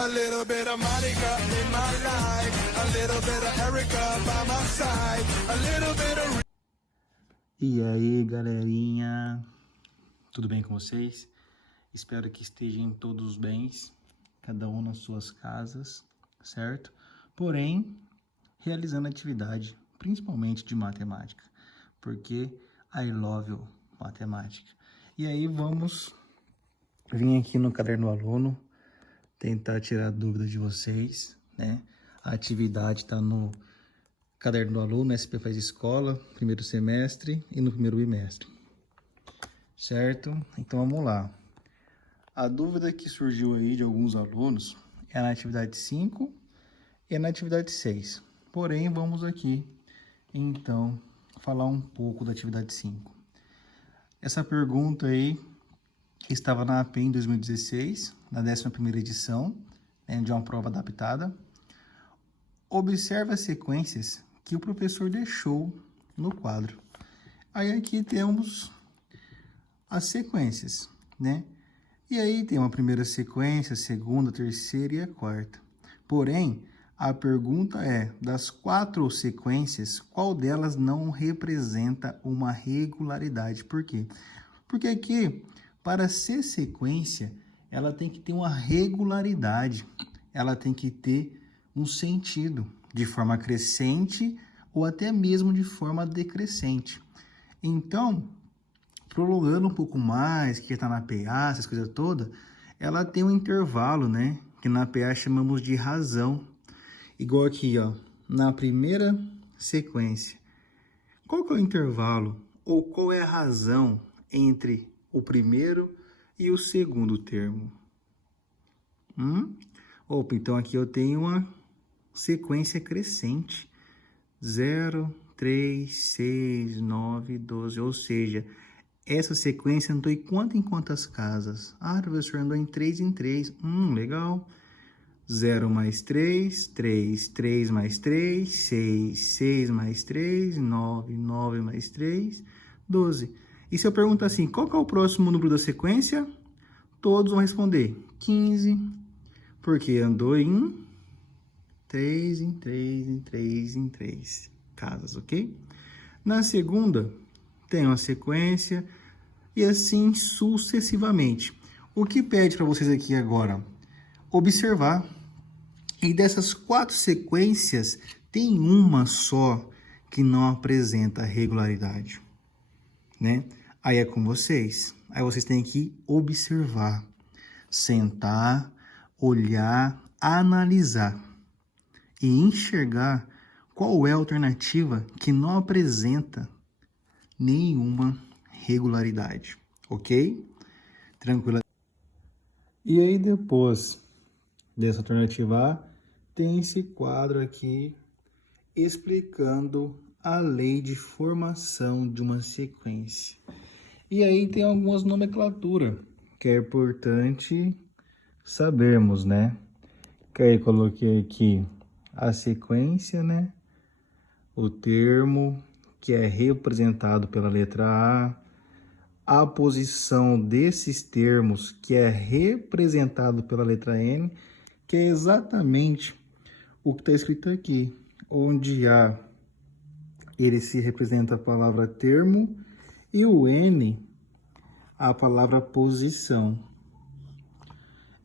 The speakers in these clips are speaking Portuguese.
A little bit of Monica in my life, a little bit of Erica by my side, a little bit of... E aí, galerinha, tudo bem com vocês? Espero que estejam todos bens, cada um nas suas casas, certo? Porém, realizando atividade, principalmente de matemática, porque I love you, matemática. E aí, vamos vir aqui no caderno do aluno, tentar tirar dúvidas de vocês, né? A atividade está no caderno do aluno, SP Faz Escola, primeiro semestre e no primeiro bimestre, certo? Então vamos lá. A dúvida que surgiu aí de alguns alunos é na atividade 5 e na atividade 6. Porém, vamos aqui, então, falar um pouco da atividade 5. Essa pergunta aí estava na APEM em 2016, na 11ª edição, né, de uma prova adaptada. Observe as sequências que o professor deixou no quadro. Aí aqui temos as sequências, né? E aí tem uma primeira sequência, a segunda, a terceira e a quarta. Porém, a pergunta é, das 4 sequências, qual delas não representa uma regularidade? Por quê? Porque aqui, para ser sequência, ela tem que ter uma regularidade, ela tem que ter um sentido, de forma crescente ou até mesmo de forma decrescente. Então, prolongando um pouco mais, que está na PA, essas coisas todas, ela tem um intervalo, né? Que na PA chamamos de razão. Igual aqui, ó, na primeira sequência. Qual que é o intervalo? Ou qual é a razão entre o primeiro e o segundo termo? Opa, então aqui eu tenho uma sequência crescente. 0, 3, 6, 9, 12. Ou seja, essa sequência andou em quantas casas? Ah, professor, andou em 3 em 3. Legal. 0 mais 3, 3, 3 mais 3, 6, 6 mais 3, 9, 9 mais 3, 12. E se eu perguntar assim, qual que é o próximo número da sequência? Todos vão responder 15, porque andou em 3, em 3, em 3, em 3 casas, ok? Na segunda, tem uma sequência e assim sucessivamente. O que pede para vocês aqui agora? Observar. E dessas 4 sequências, tem uma só que não apresenta regularidade, né? Aí é com vocês. Aí vocês têm que observar, sentar, olhar, analisar e enxergar qual é a alternativa que não apresenta nenhuma regularidade, ok? Tranquilo? E aí depois dessa alternativa A, tem esse quadro aqui explicando a lei de formação de uma sequência. E aí tem algumas nomenclaturas que é importante sabermos, né? Que aí coloquei aqui a sequência, né? O termo que é representado pela letra A posição desses termos que é representado pela letra N, que é exatamente o que está escrito aqui, onde A ele se representa a palavra termo e o N a palavra posição.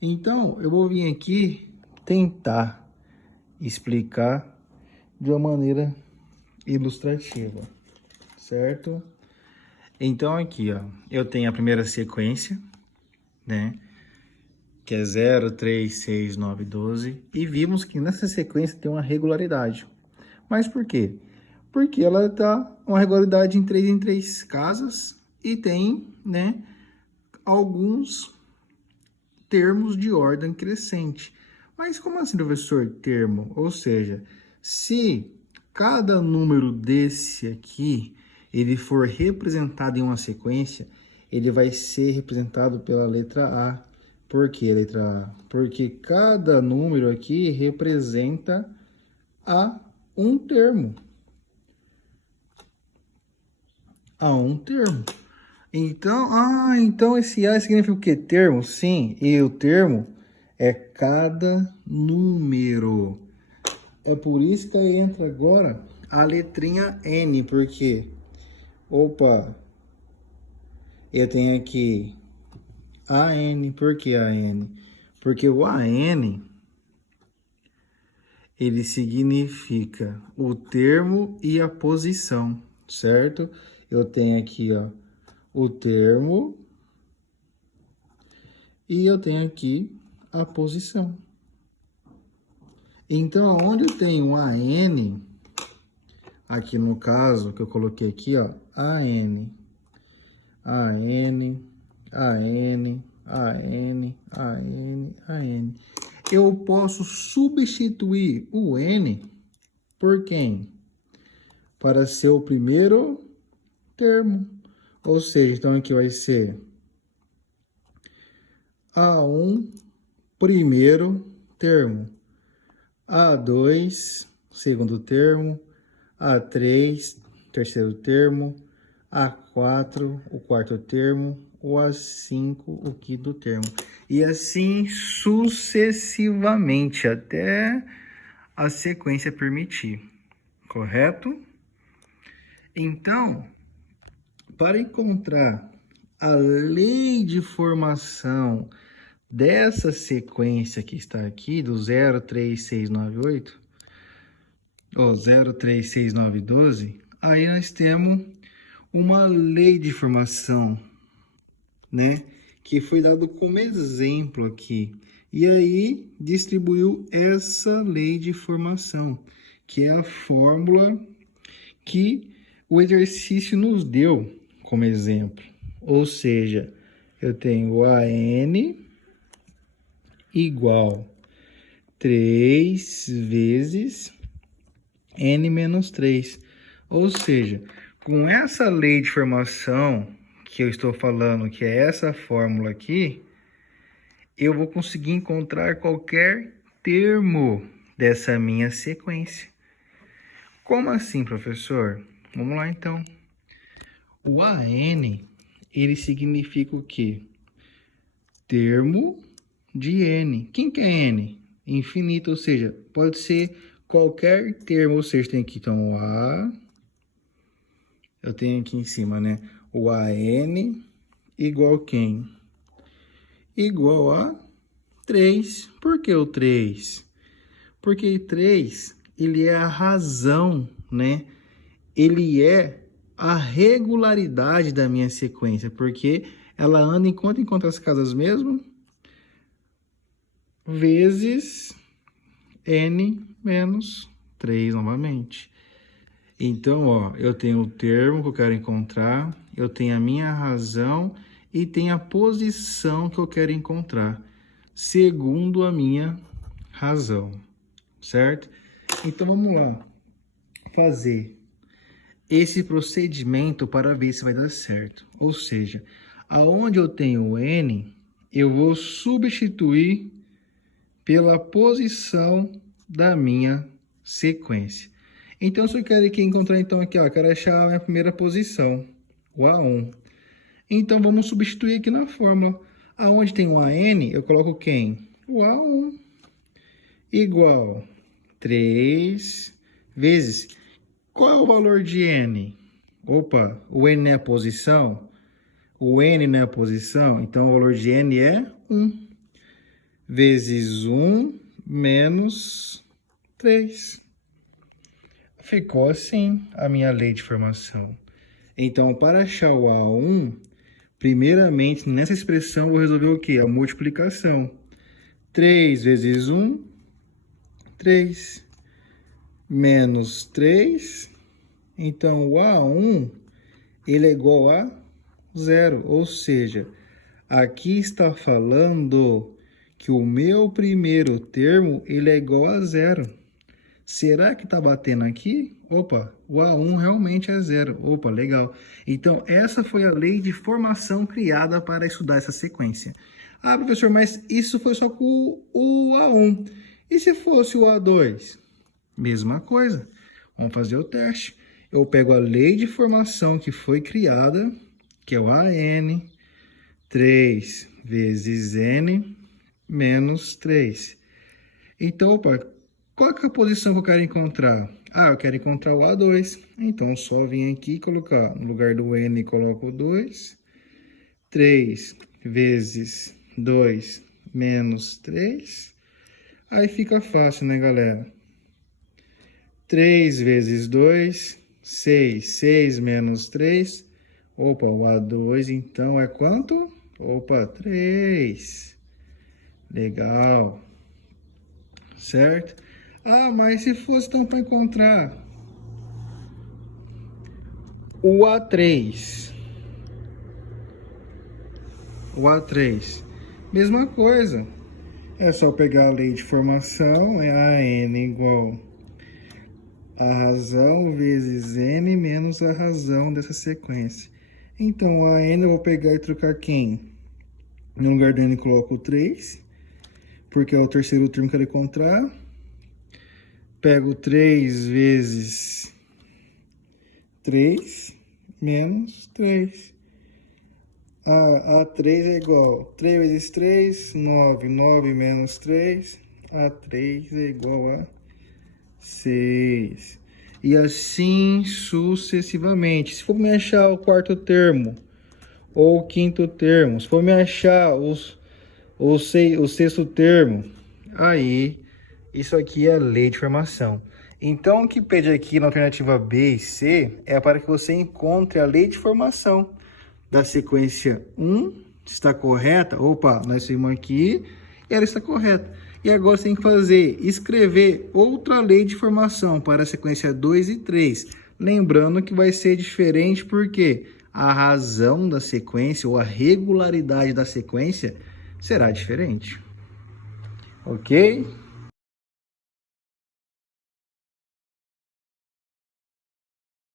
Então, eu vou vir aqui tentar explicar de uma maneira ilustrativa, certo? Então aqui, ó, eu tenho a primeira sequência, né? Que é 0, 3, 6, 9, 12. E vimos que nessa sequência tem uma regularidade. Mas por quê? Porque ela tá uma regularidade em 3 casas e tem, né, alguns termos de ordem crescente. Mas como assim, professor, termo? Ou seja, se cada número desse aqui, ele for representado em uma sequência, ele vai ser representado pela letra A. Por que letra A? Porque cada número aqui representa a um termo. A um termo. Então, então esse A significa o quê? Termo? Sim, e o termo é cada número. É por isso que aí entra agora a letrinha N, porque, opa, eu tenho aqui AN, por que AN? Porque o AN, ele significa o termo e a posição, certo? Eu tenho aqui, ó, o termo e eu tenho aqui a posição. Então, onde eu tenho um AN, aqui no caso, que eu coloquei aqui, ó, AN, AN, AN, AN, AN, AN. Eu posso substituir o N por quem? Para ser o primeiro termo. Ou seja, então aqui vai ser A1, primeiro termo. A2, segundo termo. A3, terceiro termo. A4, o quarto termo. O A5, o quinto termo. E assim sucessivamente, até a sequência permitir. Correto? Então, para encontrar a lei de formação dessa sequência que está aqui, do 03698, ou 03692, aí nós temos uma lei de formação, né? Que foi dado como exemplo aqui. E aí distribuiu essa lei de formação, que é a fórmula que o exercício nos deu como exemplo. Ou seja, eu tenho AN igual 3 vezes N menos 3. Ou seja, com essa lei de formação que eu estou falando, que é essa fórmula aqui, eu vou conseguir encontrar qualquer termo dessa minha sequência. Como assim, professor? Vamos lá, então. O AN, ele significa o quê? Termo de N. Quem que é N? Infinito, ou seja, pode ser qualquer termo. Ou seja, tem aqui, então, o A. Eu tenho aqui em cima, né? O AN igual quem? Igual a 3. Por que o 3? Porque 3, ele é a razão, né? Ele é a regularidade da minha sequência, porque ela anda em quantas casas mesmo? Vezes N menos 3 novamente. Então, ó, eu tenho o termo que eu quero encontrar, eu tenho a minha razão e tenho a posição que eu quero encontrar, segundo a minha razão, certo? Então, vamos lá fazer esse procedimento para ver se vai dar certo. Ou seja, aonde eu tenho o N, eu vou substituir pela posição da minha sequência. Então, se eu quero aqui encontrar, então, aqui, ó, quero achar a minha primeira posição, o A1. Então, vamos substituir aqui na fórmula. Aonde tem o AN, eu coloco quem? O A1. Igual 3 vezes... Qual é o valor de N? Opa, o N é a posição? O N não é a posição, então o valor de N é 1. Vezes 1 menos 3. Ficou assim a minha lei de formação. Então, para achar o A1, primeiramente, nessa expressão, eu vou resolver o quê? A multiplicação. 3 vezes 1, 3. Menos 3. Então, o A1, ele é igual a 0. Ou seja, aqui está falando que o meu primeiro termo, ele é igual a 0. Será que está batendo aqui? Opa, o A1 realmente é 0. Opa, legal. Então, essa foi a lei de formação criada para estudar essa sequência. Ah, professor, mas isso foi só com o A1. E se fosse o A2? Mesma coisa. Vamos fazer o teste. Eu pego a lei de formação que foi criada, que é o AN, 3 vezes N menos 3. Então, opa, qual que é a posição que eu quero encontrar? Ah, eu quero encontrar o A2. Então, só vim aqui e colocar, no lugar do N, coloco 2. 3 vezes 2 menos 3. Aí fica fácil, né, galera? 3 vezes 2, 6. 6 menos 3. Opa, o A2, então, é quanto? Opa, 3. Legal. Certo? Ah, mas se fosse então para encontrar o A3. O A3. Mesma coisa. É só pegar a lei de formação, é AN igual a razão vezes N menos a razão dessa sequência. Então, a N eu vou pegar e trocar quem? No lugar do N eu coloco o 3, porque é o terceiro termo que eu quero encontrar. Pego 3 vezes 3 menos 3. A3 é igual 3 vezes 3, 9. 9 menos 3, A3 é igual a 6. E assim sucessivamente. Se for me achar o quarto termo ou o quinto termo, se for me achar o sexto termo, aí isso aqui é a lei de formação. Então, o que pede aqui na alternativa B e C é para que você encontre a lei de formação da sequência 1, se está correta. Opa, nós vimos aqui e ela está correta. E agora você tem que escrever outra lei de formação para a sequência 2 e 3. Lembrando que vai ser diferente porque a razão da sequência ou a regularidade da sequência será diferente. Ok?